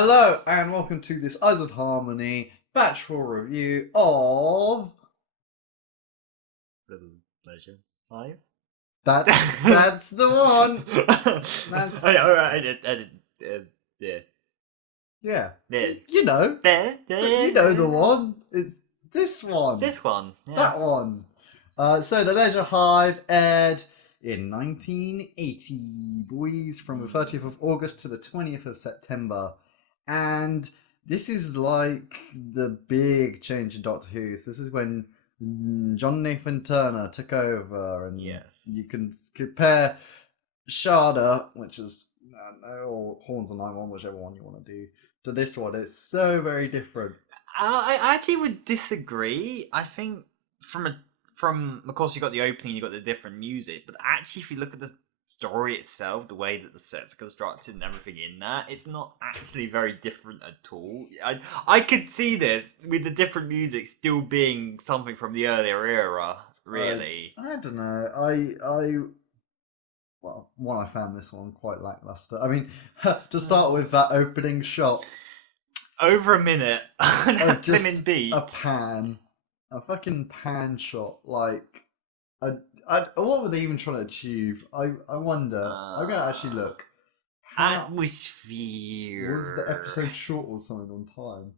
Hello and welcome to this Eyes of Harmony batch 4 review of The Leisure Hive. that's the one. That's Yeah. yeah. Yeah. You know the It's one. It's this one. this one. Yeah. That one. So the Leisure Hive aired in 1980, boys, from the 30th of August to the 20th of September, and this is like the big change in Doctor Who. So this is when John Nathan Turner took over, and Yes. you can compare Sharda, which is or Horns on Line One, whichever one you want to do, to this one. It's so very different. I actually would disagree. I think from of course you got the opening, you got the different music, but actually if you look at the story itself, the way that the sets are constructed and everything in that, it's not actually very different at all. I could see this with the different music still being something from the earlier era. Really, I don't know. Well, one, I found this one quite lackluster. I mean, to start with, that opening shot over a minute on of just Blimmin' beat. a fucking pan shot. Like, what were they even trying to achieve? I wonder. I'm gonna actually look. Atmosphere. Was the episode short or something on time?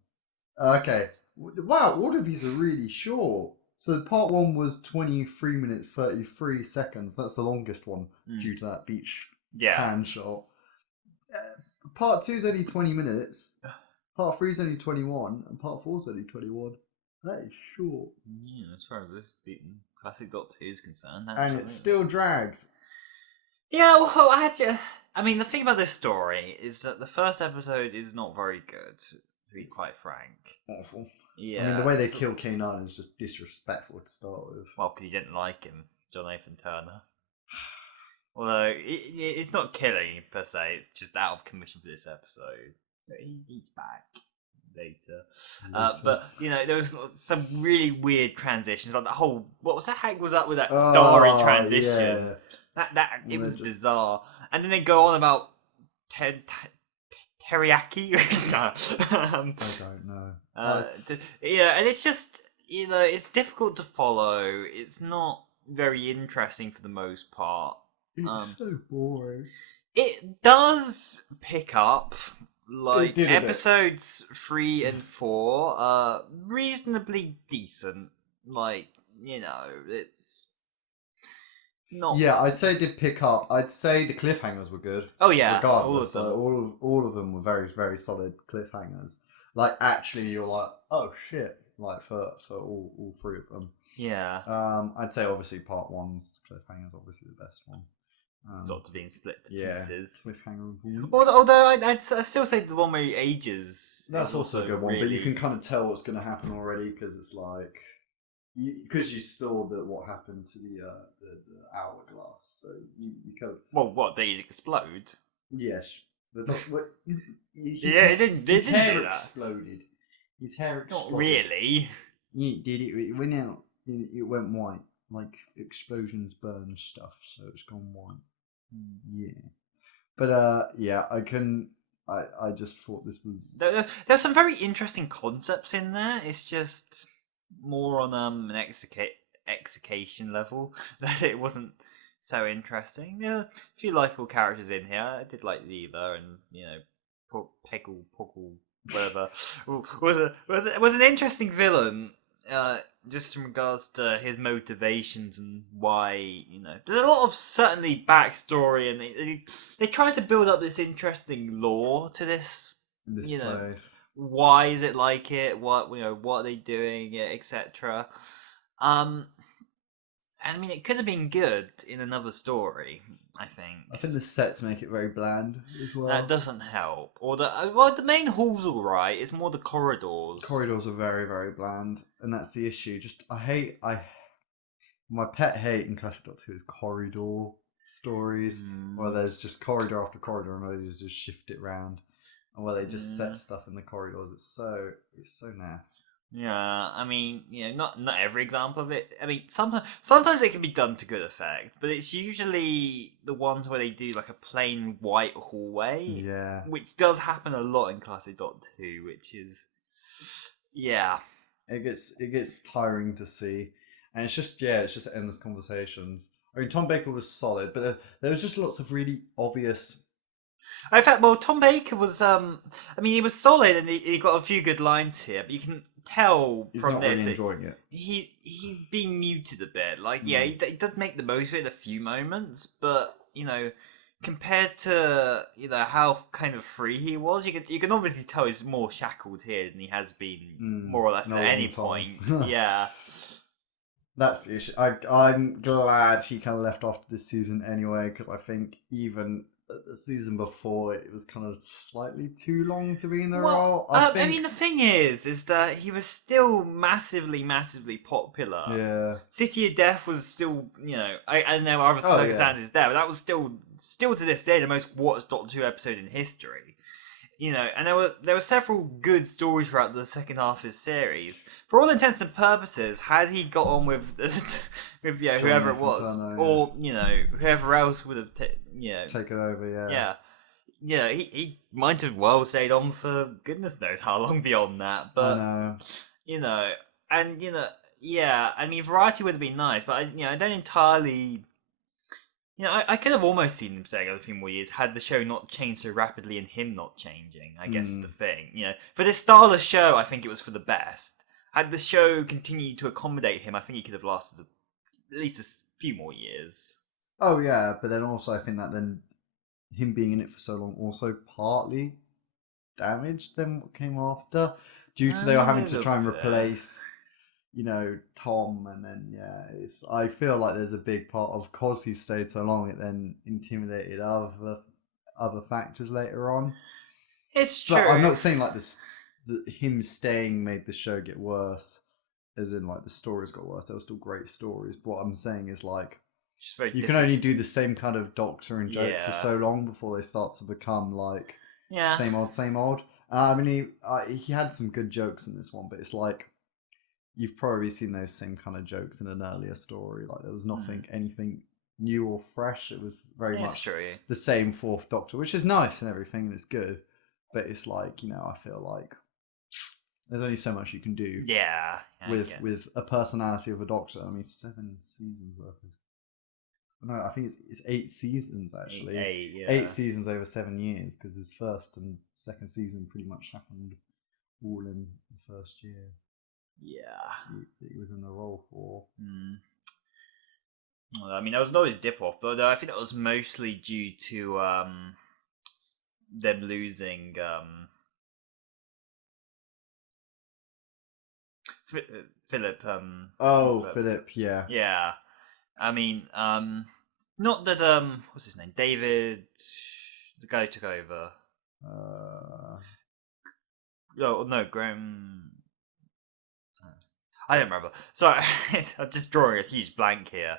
Okay. Wow, all of these are really short. So part 1 was 23 minutes 33 seconds. That's the longest one due to that beach pan shot. Part 2 is only 20 minutes. Part 3 is only 21, and part 4 is only 21. That is short. Yeah, as far as this classic Doctor Who is concerned, and it's still dragged. Yeah, well, I mean, the thing about this story is that the first episode is not very good, to be quite frank. Awful. Yeah. I mean, the way they kill K9 is just disrespectful to start with. Well, because you didn't like him, John Nathan Turner. Although, it's not killing per se, it's just out of commission for this episode. He's back later. But, there was some really weird transitions. Like the whole, what was that? How was up with that starry transition? Yeah. It was bizarre. And then they go on about teriyaki. I don't know. And it's just, it's difficult to follow. It's not very interesting for the most part. It's so boring. It does pick up. Like, episodes 3 and 4 are reasonably decent. Like, it's not. Yeah, I'd say it did pick up. I'd say the cliffhangers were good. Oh yeah, regardless, all of them were very, very solid cliffhangers. Like, actually, you're like, oh shit! Like for all 3 of them. Yeah. I'd say obviously part 1's cliffhanger's obviously the best one. Doctor being split to pieces. Cliffhanger. Although I'd still say the one where he ages. That's also a good one, but you can kind of tell what's going to happen already because it's like, because you saw what happened to the hourglass, so you kind of. Well, what, they explode? Yes. It didn't do that. Exploded. His hair exploded. Not really. Yeah, it did. It went out. It went white. Like explosions burn stuff, so it's gone white. Yeah. But yeah, I just thought this was. There's some very interesting concepts in there. It's just more on an execution level that it wasn't so interesting. Yeah, a few likable characters in here. I did like Leela and Peggle, whatever. was an interesting villain. Just in regards to his motivations and why, there's a lot of certainly backstory, and they try to build up this interesting lore to this place. Why is it like it? What what are they doing, etc. And I mean, it could have been good in another story. I think the sets make it very bland as well. That doesn't help. Or the main hall's alright. It's more the corridors. Corridors are very, very bland, and that's the issue. Just my pet hate in classic Doctor Who is corridor stories, where there's just corridor after corridor, and they just shift it around, and where they just set stuff in the corridors. It's so naff. Yeah, I mean, not every example of it. I mean, sometimes it can be done to good effect, but it's usually the ones where they do like a plain white hallway, Yeah, which does happen a lot in Classic Dot 2, which is yeah. it gets tiring to see, and it's just endless conversations. I mean, Tom Baker was solid, but there was just lots of really obvious. In fact, well, Tom Baker was I mean, he was solid and he got a few good lines here, but you can tell He's from not this really that enjoying it. he's being muted a bit. Like, yeah, Mm. he does make the most of it in a few moments, but compared to how kind of free he was, you can obviously tell he's more shackled here than he has been more or less In at a any long time. point. Yeah. That's the issue. I'm glad he kind of left after this season anyway, because I think even the season before it was kind of slightly too long to be in the Well, role. I I mean, think, the thing is that he was still massively, massively popular. yeah. City of Death was still, I know there were other Oh yeah, circumstances there, but that was still to this day the most watched Doctor Who episode in history. And there were several good stories throughout the second half of his series. For all intents and purposes, had he got on with with John whoever it Nathan was, Turner, yeah. or whoever else would have, Take it over, yeah. yeah, he might have well stayed on for goodness knows how long beyond that. I But know. you know, and yeah, I mean, variety would have been nice, but I don't entirely. I could have almost seen him staying a few more years had the show not changed so rapidly and him not changing. I guess is the thing. For this style of show, I think it was for the best. Had the show continued to accommodate him, I think he could have lasted at least a few more years. Oh yeah, but then also I think that then him being in it for so long also partly damaged them what came after, due to they were A having to little try and bit. replace Tom, and then it's I feel like there's a big part of cause he stayed so long, it then intimidated other factors later on. It's But I'm true. not saying like this him staying made the show get worse, as in like the stories got worse. There were still great stories, but what I'm saying is like Just very you can different. only do the same kind of Doctor and jokes for Yeah. so long before they start to become like Yeah. same old, same old. I mean, he had some good jokes in this one, but it's like you've probably seen those same kind of jokes in an earlier story. Like there was Mm. anything new or fresh. It was very It's much true. the same Fourth Doctor, which is nice and everything, and it's good. But it's like I feel like there's only so much you can do Yeah. I with get. with a personality of a Doctor. I mean, 7 seasons worth is no, I think it's 8 seasons actually. Eight Yeah. seasons over 7 years, because his first and second season pretty much happened all in the first year Yeah. that he was in the role for. Mm. Well, I mean, there was always dip off, but I think that was mostly due to them losing Philip. Oh, Philip. Philip, yeah. Yeah. I mean, not that what's his name? David, the guy who took over. Uh, Oh no, Graham. I don't remember. Sorry, I'm just drawing a huge blank here.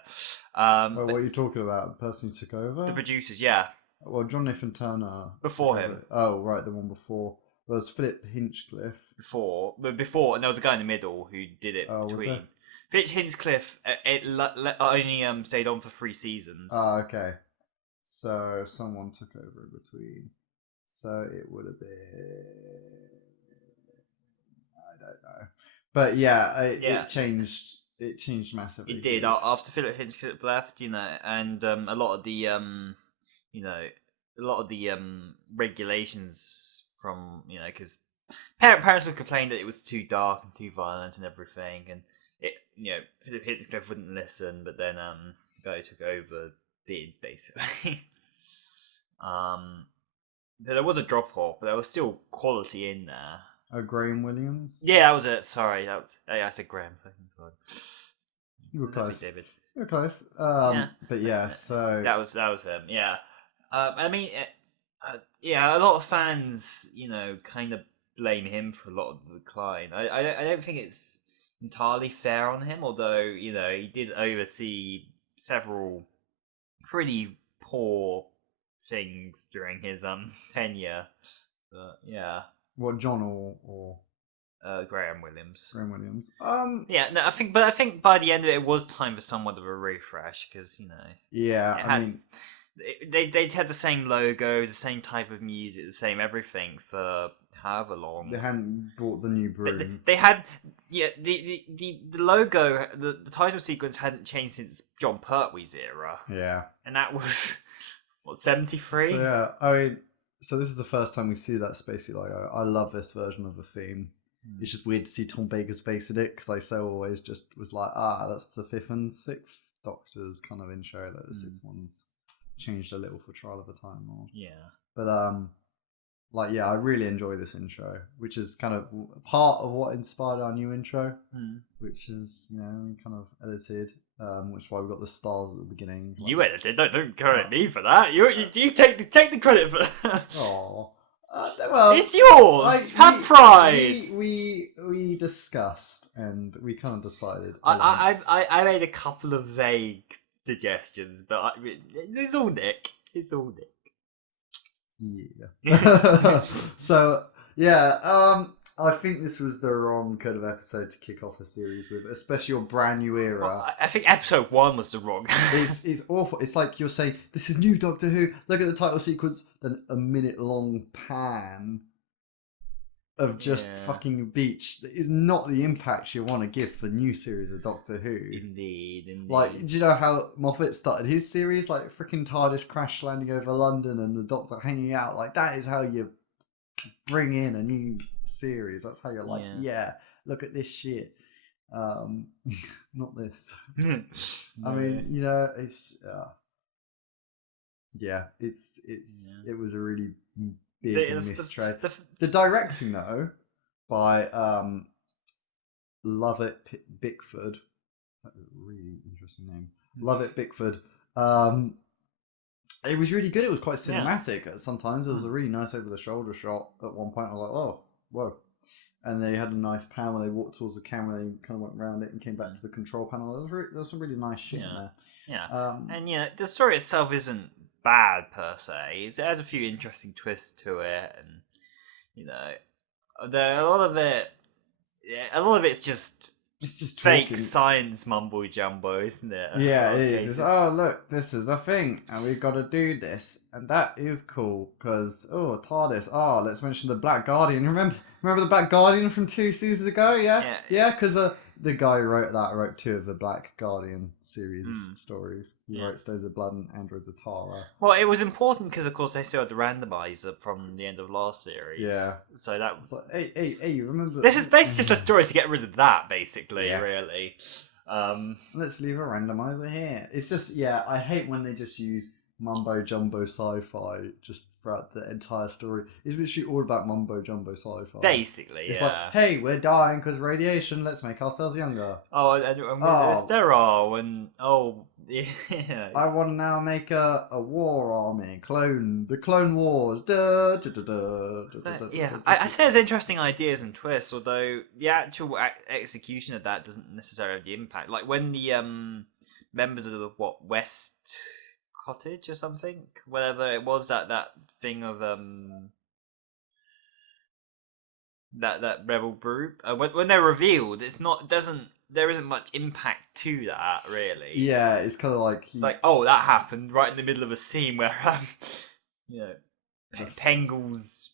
what But are you talking about? The person who took the over? producers, yeah, Well, John Nathan Turner took before him, over. Oh, right, the one before. There was Philip Hinchcliffe. before, and there was a guy in the middle who did it Oh, was there? between. Fitch Hinchcliffe, only stayed on for 3 seasons. Ah, okay. So someone took over in between. So it would have been. I don't know. But yeah, Yeah, it changed. It changed massively it did because after Philip Hinchcliffe left, and a lot of the you know, regulations from because parents would complain that it was too dark and too violent and everything, and Philip Hinchcliffe wouldn't listen, but then the guy who took over did basically. um, so there was a drop off, but there was still quality in there. Graham Williams. Yeah, that was it. Sorry, I said Graham. God. You were Lovely close. David. You were close. Yeah, But yeah, so that was him. Yeah, I mean, yeah, a lot of fans, kind of blame him for a lot of the decline. I don't think it's entirely fair on him, although he did oversee several pretty poor things during his tenure. But yeah, what John or Graham Williams. Graham Williams. Yeah, no, I think by the end of it was time for somewhat of a refresh because Yeah, it I had mean, they had the same logo, the same type of music, the same everything for however long. they hadn't bought the new broom. They had the logo, the title sequence hadn't changed since John Pertwee's era, Yeah. and that was what 73. So yeah, I mean, so this is the first time we see that spacey logo. I love this version of the theme. It's just weird to see Tom Baker's face in it because I so always just was like, that's the 5th and 6th Doctors kind of intro. That the 6th one's changed a little for Trial of a Time Lord. Yeah, but like I really enjoy this intro, which is kind of part of what inspired our new intro, which is kind of edited, which is why we got the stars at the beginning. Like, you edited. Don't credit me for that. You take the credit for that. Oh. Well, it's yours. Have pride. We discussed and we kind of decided. I made a couple of vague suggestions, but it's all Nick. It's all Nick. Yeah. So yeah, I think this was the wrong kind of episode to kick off a series with, especially your brand new era. Well, I think episode 1 was the wrong. It's awful. It's like you're saying, this is new Doctor Who, look at the title sequence, then a minute-long pan of just fucking beach. That is not the impact you want to give for new series of Doctor Who. Indeed. Like, do you know how Moffat started his series? Like, freaking TARDIS crash landing over London and the Doctor hanging out. Like, that is how you bring in a new series. That's how you're like, look at this shit. Not this. I mean, it's it was a really big mistrade. The directing though by Lovett Bickford. That was a really interesting name. Lovett Bickford. It was really good. It was quite cinematic. Sometimes it was a really nice over the shoulder shot. At one point, I was like, "Oh, whoa!" And they had a nice pan where they walked towards the camera. They kind of went around it and came back to the control panel. There was some really nice shit in there. Yeah, and the story itself isn't bad per se. It has a few interesting twists to it, and a lot of it's just fake talking. science mumbo jumbo, isn't it? Yeah, it is. Oh, look, this is a thing, and we've got to do this, and that is cool because TARDIS. Oh, let's mention the Black Guardian. Remember the Black Guardian from 2 seasons ago? Yeah, because the guy who wrote 2 of the Black Guardian series stories. He wrote Stones of Blood and Androids of Tara. Well, it was important because, of course, they still had the randomizer from the end of last series. Yeah. So that was like, hey, remember? This is basically just a story to get rid of that, basically. Really. Let's leave a randomizer here. It's just I hate when they just use mumbo jumbo sci-fi just throughout the entire story. It's literally all about mumbo jumbo sci-fi. Basically, it's like, hey, we're dying because radiation. Let's make ourselves younger. Oh, and we're sterile, and I want to now make a war army, the Clone Wars. I say there's interesting ideas and twists, although the actual execution of that doesn't necessarily have the impact. Like when the members of the West Cottage or something, whatever it was, that thing of that rebel group, when they're revealed, there isn't much impact to that really. Yeah, it's kind of like it's like, oh, that happened right in the middle of a scene where Pengle's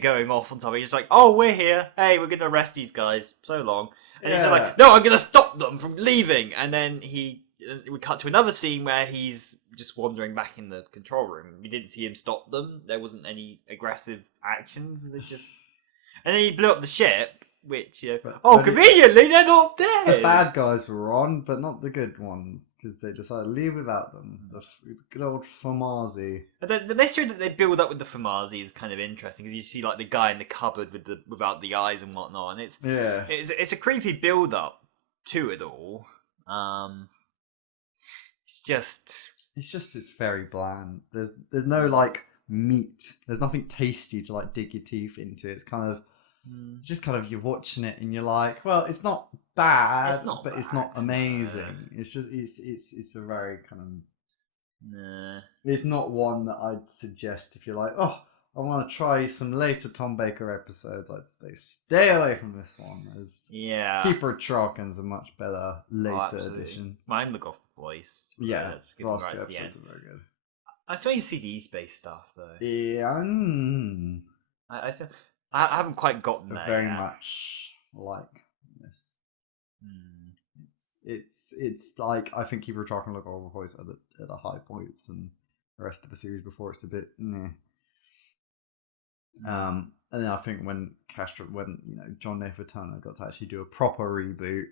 going off on something. He's like, oh, we're here, hey, we're gonna arrest these guys, so long, and he's like, no, I'm gonna stop them from leaving, and then we cut to another scene where he's just wandering back in the control room. We didn't see him stop them. There wasn't any aggressive actions. And then he blew up the ship, which conveniently they're not dead. The bad guys were on, but not the good ones, because they decided to leave without them. The good old Famazi. The mystery that they build up with the Famazi is kind of interesting, because you see like the guy in the cupboard without the eyes and whatnot, and it's a creepy build up to it all. It's very bland. There's no like meat. There's nothing tasty to like dig your teeth into. It's kind of just kind of you're watching it and you're like, well, it's not bad, it's not amazing. It's just it's a very kind of it's not one that I'd suggest if you're like, oh, I want to try some later Tom Baker episodes. I'd stay away from this one, as Yeah. Keeper of Traken's a much better Oh, later absolutely. edition. Mine look off voice. Yeah, That's the getting last right two at the end. episodes are very good. I still need to see the East-based stuff though. Yeah, I haven't quite gotten there very yet. much like this. Hmm. It's like, I think Keeper of Traken look over voice at the high points, and the rest of the series before it's a bit meh. And then I think when John Nathan Turner got to actually do a proper reboot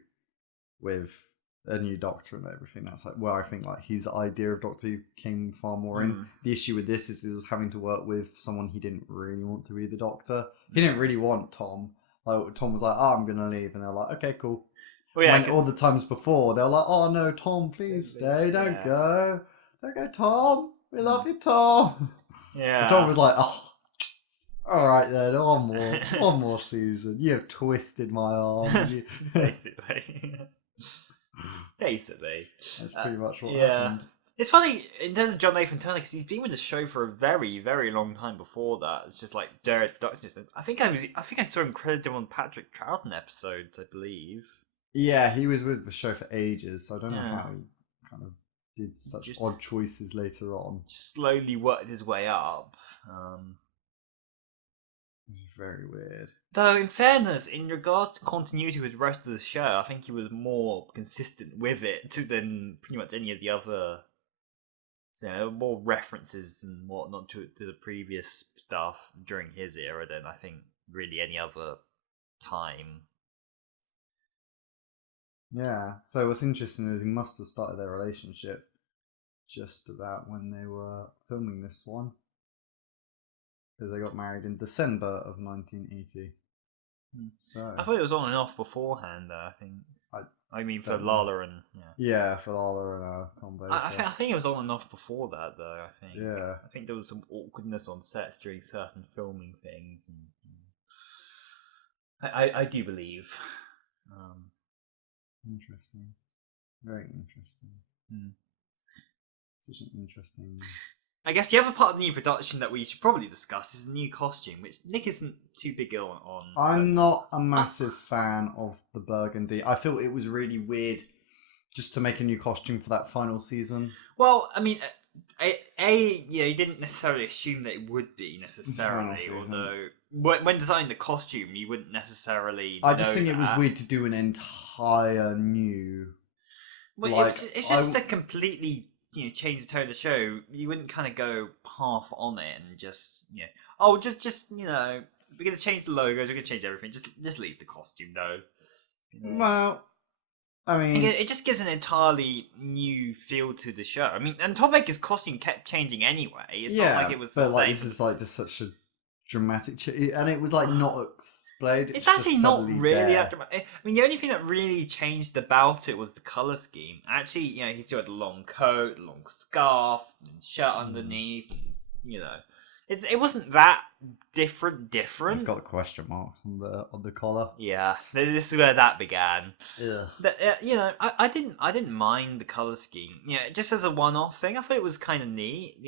with a new Doctor and everything, that's like where I think like his idea of Doctor Who came far more in. The issue with this is he was having to work with someone he didn't really want to be the Doctor. He didn't really want Tom. Like Tom was like, "Oh, I'm gonna leave," and they're like, "Okay, cool." Well, yeah, When all the times before they're like, "Oh no, Tom, please stay, don't go, Tom. We love you, Tom." yeah. And Tom was like, "Oh, all right then, one more season. You have twisted my arm." Basically. That's pretty much what yeah. happened. It's funny in terms of John Nathan Turner because he's been with the show for a very, very long time before that. It's just like Derek Production. I think I saw him credited on Patrick Troughton episodes, I believe. Yeah, he was with the show for ages, so I don't know Yeah. how he kind of did such Just- odd choices later on. Slowly worked his way up. It was very weird. Though, in fairness, in regards to continuity with the rest of the show, I think he was more consistent with it than pretty much any of the other. More references and whatnot to the previous stuff during his era than I think really any other time. Yeah, so what's interesting is he must have started their relationship just about when they were filming this one. Because they got married in December of 1980. So I thought it was on and off beforehand, though. I think. I mean, for don't know. Lala and yeah, for Lala and Tom Baker. I think it was on and off before that, though. I think. Yeah. I think there was some awkwardness on sets during certain filming things, and I do believe. Interesting. Very interesting. Such an interesting. I guess the other part of the new production that we should probably discuss is the new costume, which Nick isn't too big on. I'm not a massive fan of the burgundy. I thought it was really weird just to make a new costume for that final season. Well, I mean, you didn't necessarily assume that it would be necessarily, although when designing the costume, you wouldn't necessarily. I just think it was weird to do an entire new. Well, it's just a completely change the tone of the show. You wouldn't kind of go half on it and just just we're gonna change the logos, we're gonna change everything. Just leave the costume though. Well, I mean, it just gives an entirely new feel to the show. I mean, and Tom Baker's costume kept changing anyway. It's not like it was the same. This is like just such a dramatic and it was like not explained. It's actually not really that dramatic. I mean, the only thing that really changed about it was the color scheme. Actually, he still had a long coat, long scarf, and shirt underneath. It wasn't that different. It's got the question marks on the collar. Yeah, this is where that began. Yeah. But I didn't mind the color scheme. Just as a one-off thing, I thought it was kind of neat.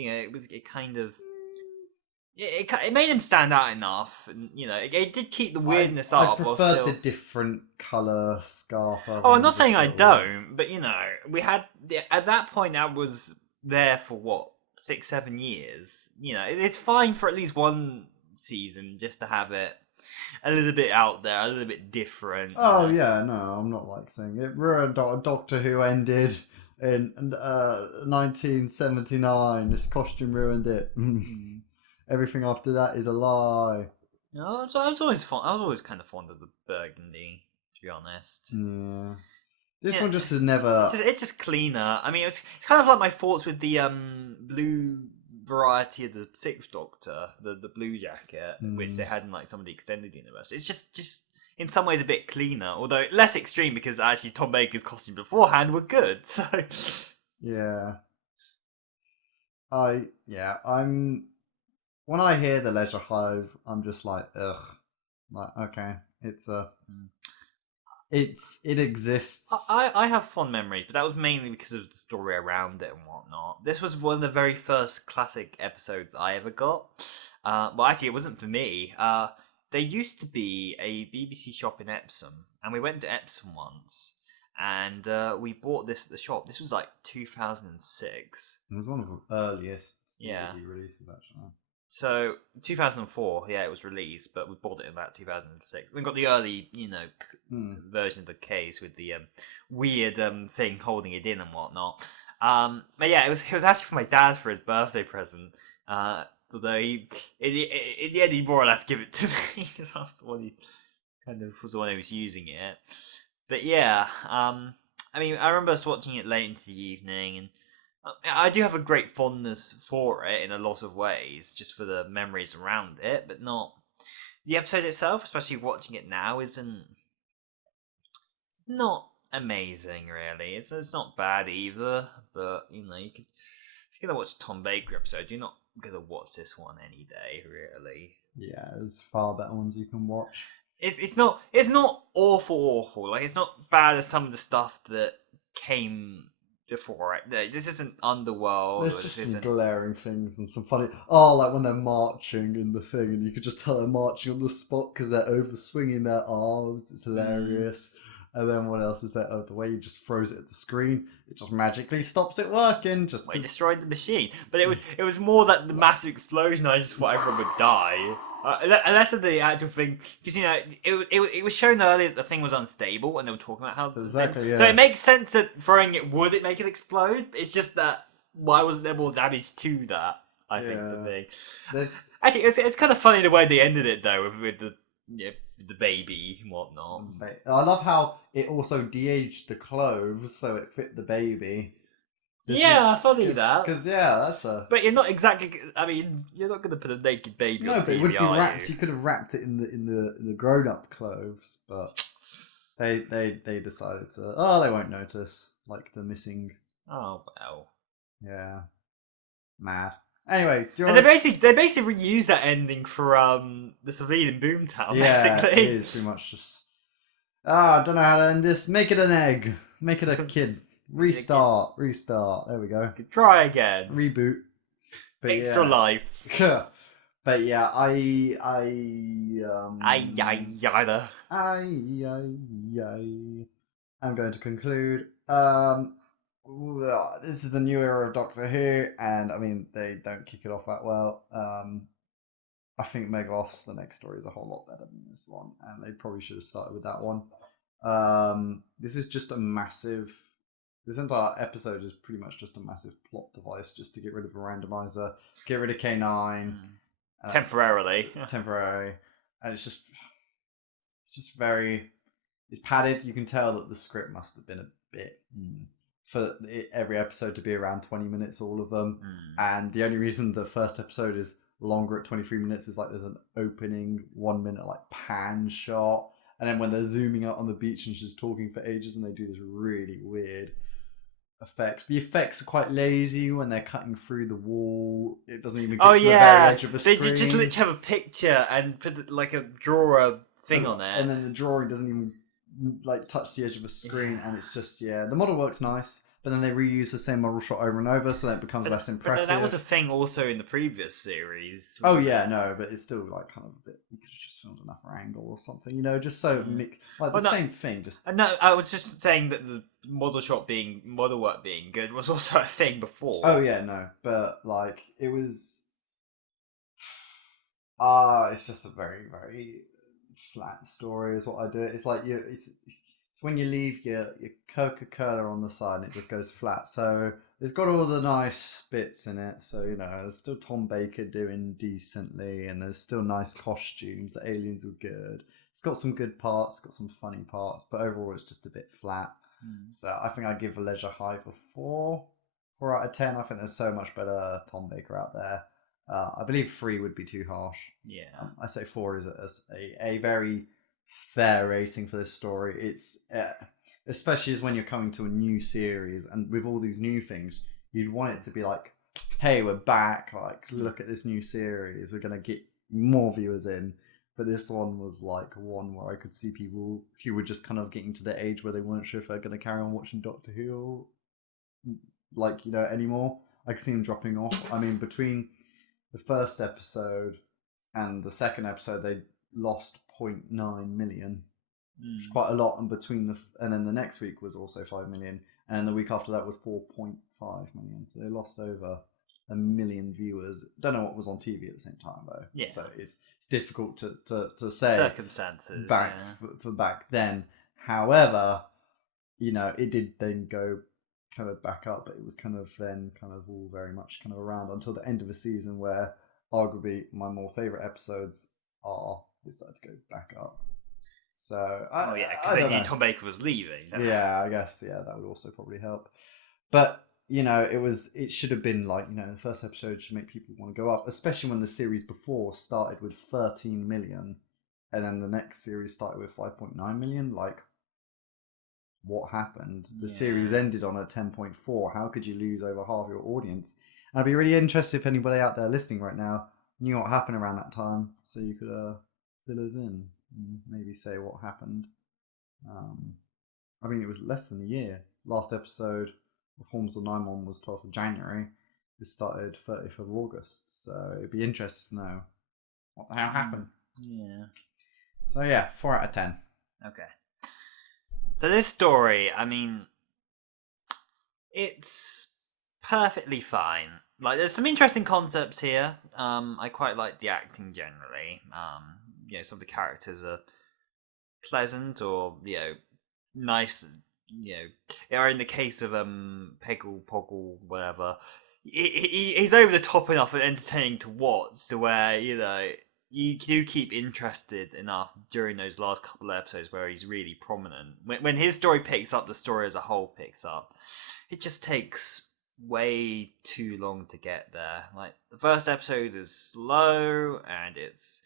It made him stand out enough, and it did keep the weirdness up. I preferred the different color scarf. Oh, I'm not saying I don't, but we had at that point I was there for what 6-7 years. It's fine for at least one season just to have it a little bit out there, a little bit different. Oh yeah, no, I'm not saying it ruined Doctor Who ended in 1979. This costume ruined it. Everything after that is a lie. No, so I was always kind of fond of the burgundy, to be honest. Yeah. This one just is never. It's just cleaner. I mean, it's kind of like my thoughts with the blue variety of the Sixth Doctor, the blue jacket, which they had in like some of the extended universe. It's just in some ways a bit cleaner, although less extreme because actually Tom Baker's costume beforehand were good. So yeah, I'm. When I hear the Leisure Hive, I'm just like, ugh. Like, okay, it's a. it exists. I have fond memories, but that was mainly because of the story around it and whatnot. This was one of the very first classic episodes I ever got. Well, actually, it wasn't for me. There used to be a BBC shop in Epsom, and we went to Epsom once, and we bought this at the shop. This was like 2006. It was one of the earliest Yeah. DVD releases, actually. So 2004, yeah, it was released, but we bought it in about 2006. We got the early, version of the case with the weird thing holding it in and whatnot. But yeah, it was actually for my dad for his birthday present. Although in the end he more or less gave it to me because I was the one who kind of was the one who was using it. But yeah, I mean, I remember us watching it late into the evening, and I do have a great fondness for it in a lot of ways, just for the memories around it, but not the episode itself. Especially watching it now, it's not amazing, really. It's not bad either, but if you're gonna watch a Tom Baker episode, you're not gonna watch this one any day, really. Yeah, there's far better ones you can watch. It's not awful. Like, it's not bad as some of the stuff that came before it. No, this isn't Underworld. There's just some glaring things and some funny. Oh, like when they're marching in the thing, and you could just tell they're marching on the spot because they're over swinging their arms. It's hilarious. And then what else is there? Oh, the way he just throws it at the screen, it just magically stops it working. Just he destroyed the machine, but it was more that the massive explosion. I just thought everyone would die. Unless of the actual thing, because it was shown earlier that the thing was unstable, and they were talking about how exactly. Yeah. So it makes sense that throwing it would make it explode. It's just that why wasn't there more damage to that? I think is the thing. Actually, it's kind of funny the way they ended it though with the baby and whatnot. I love how it also de-aged the clothes so it fit the baby. Funny that. Because that's a. But you're not exactly. I mean, you're not going to put a naked baby on TV, but it would be wrapped. You could have wrapped it in the grown-up clothes, but they decided to. Oh, they won't notice. Like the missing. Oh well. Yeah. Mad. Anyway, and they basically reused that ending for the Savine Boomtown. Yeah, basically, it is pretty much just. I don't know how to end this. Make it an egg. Make it a kid. Restart. There we go. Try again. Reboot. But Extra life. But yeah, I'm going to conclude. This is the new era of Doctor Who, and I mean they don't kick it off that well. I think Meglos, the next story, is a whole lot better than this one, and they probably should have started with that one. This is just a massive. This entire episode is pretty much just a massive plot device, just to get rid of a randomizer, get rid of K9 temporarily, and it's just very. It's padded. You can tell that the script must have been a bit. For every episode to be around 20 minutes, all of them. And the only reason the first episode is longer at 23 minutes is like there's an opening 1 minute like pan shot. And then when they're zooming out on the beach and she's talking for ages and they do this really weird effects. The effects are quite lazy when they're cutting through the wall. It doesn't even get to the very edge of a screen. They just literally have a picture and put like a drawer thing on it. And then the drawing doesn't even like touch the edge of a screen, and it's just the model works nice, but then they reuse the same model shot over and over, so that it becomes less impressive. But that was a thing also in the previous series. But it's still like kind of a bit. You could have just filmed another angle or something, just so same thing. Just no, I was just saying that the model work being good was also a thing before. Oh yeah, no, but like it was. It's just a very very flat story is what I do. It's like it's when you leave your Coca-Cola on the side and it just goes flat. So it's got all the nice bits in it. So there's still Tom Baker doing decently, and there's still nice costumes. The aliens are good. It's got some good parts. It's got some funny parts, but overall it's just a bit flat. So I think I'd give Leisure Hive a 4 out of 10. I think there's so much better Tom Baker out there. I believe 3 would be too harsh. Yeah. I say 4 is a very fair rating for this story. It's especially as when you're coming to a new series and with all these new things, you'd want it to be like, hey, we're back. Like, look at this new series. We're gonna get more viewers in. But this one was like one where I could see people who were just kind of getting to the age where they weren't sure if they're going to carry on watching Doctor Who, anymore. I could see them dropping off. I mean, between the first episode and the second episode, they lost 0.9 million, which is quite a lot. And and then the next week was also 5 million, and the week after that was 4.5 million. So they lost over 1 million viewers. Don't know what was on TV at the same time though. Yeah. So it's difficult to say circumstances for back then. However, it did then go kind of back up, but it was kind of then kind of all very much kind of around until the end of the season, where arguably my more favorite episodes decided to go back up. So because they knew Tom Baker was leaving. Yeah, I guess that would also probably help. But it should have been like the first episode should make people want to go up, especially when the series before started with 13 million, and then the next series started with 5.9 million. Like, what happened? The series ended on a 10.4. How could you lose over half your audience? And I'd be really interested if anybody out there listening right now knew what happened around that time, so you could fill us in and maybe say what happened. I mean, it was less than a year. Last episode of Holmes of Nymon was 12th of January. This started 30th of August, so it'd be interesting to know what the hell happened. Yeah. So yeah, 4 out of 10. Okay. So this story, I mean, it's perfectly fine. Like, there's some interesting concepts here. I quite like the acting generally. Some of the characters are pleasant or nice. Or in the case of Peggle Poggle, whatever, he's over the top enough and entertaining to watch, to where you do keep interested enough during those last couple of episodes where he's really prominent. When his story picks up, the story as a whole picks up. It just takes way too long to get there. Like, the first episode is slow, and it's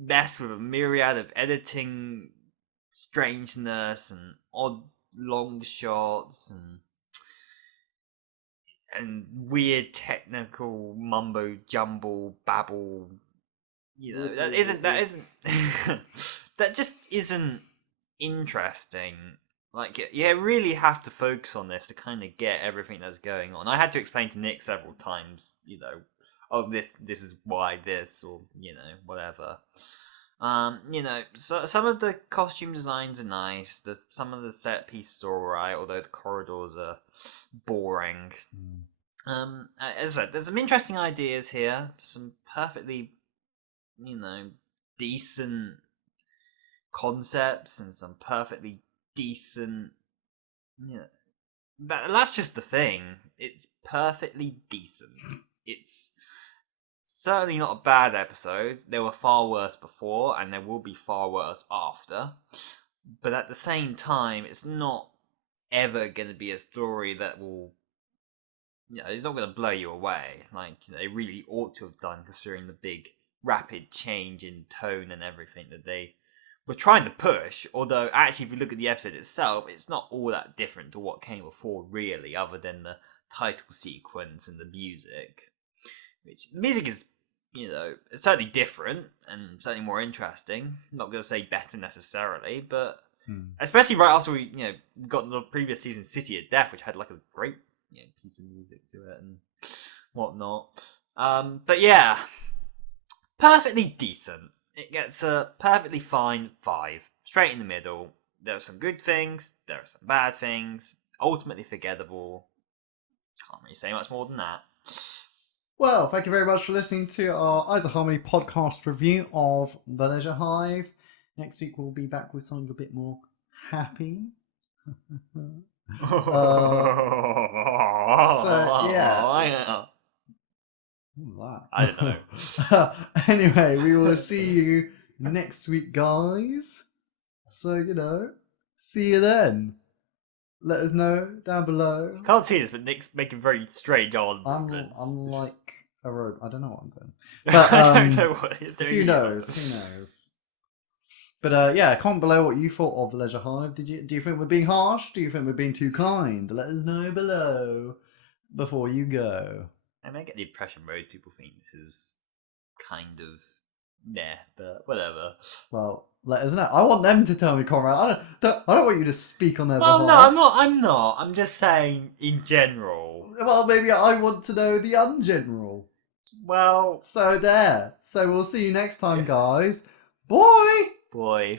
messed with a myriad of editing strangeness and odd long shots and weird technical mumbo jumble babble. That just isn't interesting. Like, you really have to focus on this to kind of get everything that's going on. I had to explain to Nick several times, this is why this, or whatever. So some of the costume designs are nice. Some of the set pieces are alright, although the corridors are boring. As I said, there's some interesting ideas here. Some perfectly decent concepts and some perfectly decent. That's just the thing. It's perfectly decent. It's certainly not a bad episode. There were far worse before, and there will be far worse after. But at the same time, it's not ever going to be a story that will. It's not going to blow you away. Like, they really ought to have done, considering the big rapid change in tone and everything that they were trying to push. Although, actually, if you look at the episode itself, it's not all that different to what came before, really, other than the title sequence and the music. Which, the music is, it's certainly different and certainly more interesting. I'm not going to say better necessarily, but especially right after we, got the previous season, City of Death, which had like a great, piece of music to it and whatnot. But yeah, perfectly decent. It gets a perfectly fine 5, straight in the middle. There are some good things, there are some bad things. Ultimately forgettable. Can't really say much more than that. Well, thank you very much for listening to our Eyes of Harmony podcast review of The Leisure Hive. Next week we'll be back with something a bit more happy. Yeah. Wow. I don't know. Anyway, we will see you next week, guys. So, see you then. Let us know down below. Can't see this, but Nick's making very strange odd movements. I'm like a road. I don't know what I'm doing. But, I don't know what you're doing. Who knows? But comment below what you thought of Leisure Hive. Do you think we're being harsh? Do you think we're being too kind? Let us know below before you go. I get the impression most people think this is kind of Nah, but whatever. Well, let us know. I want them to tell me, Conrad. I don't want you to speak on their Well, behalf. no, I'm not. I'm not. I'm just saying in general. Well, maybe I want to know the ungeneral. Well, So there. So we'll see you next time, guys. Bye! boy.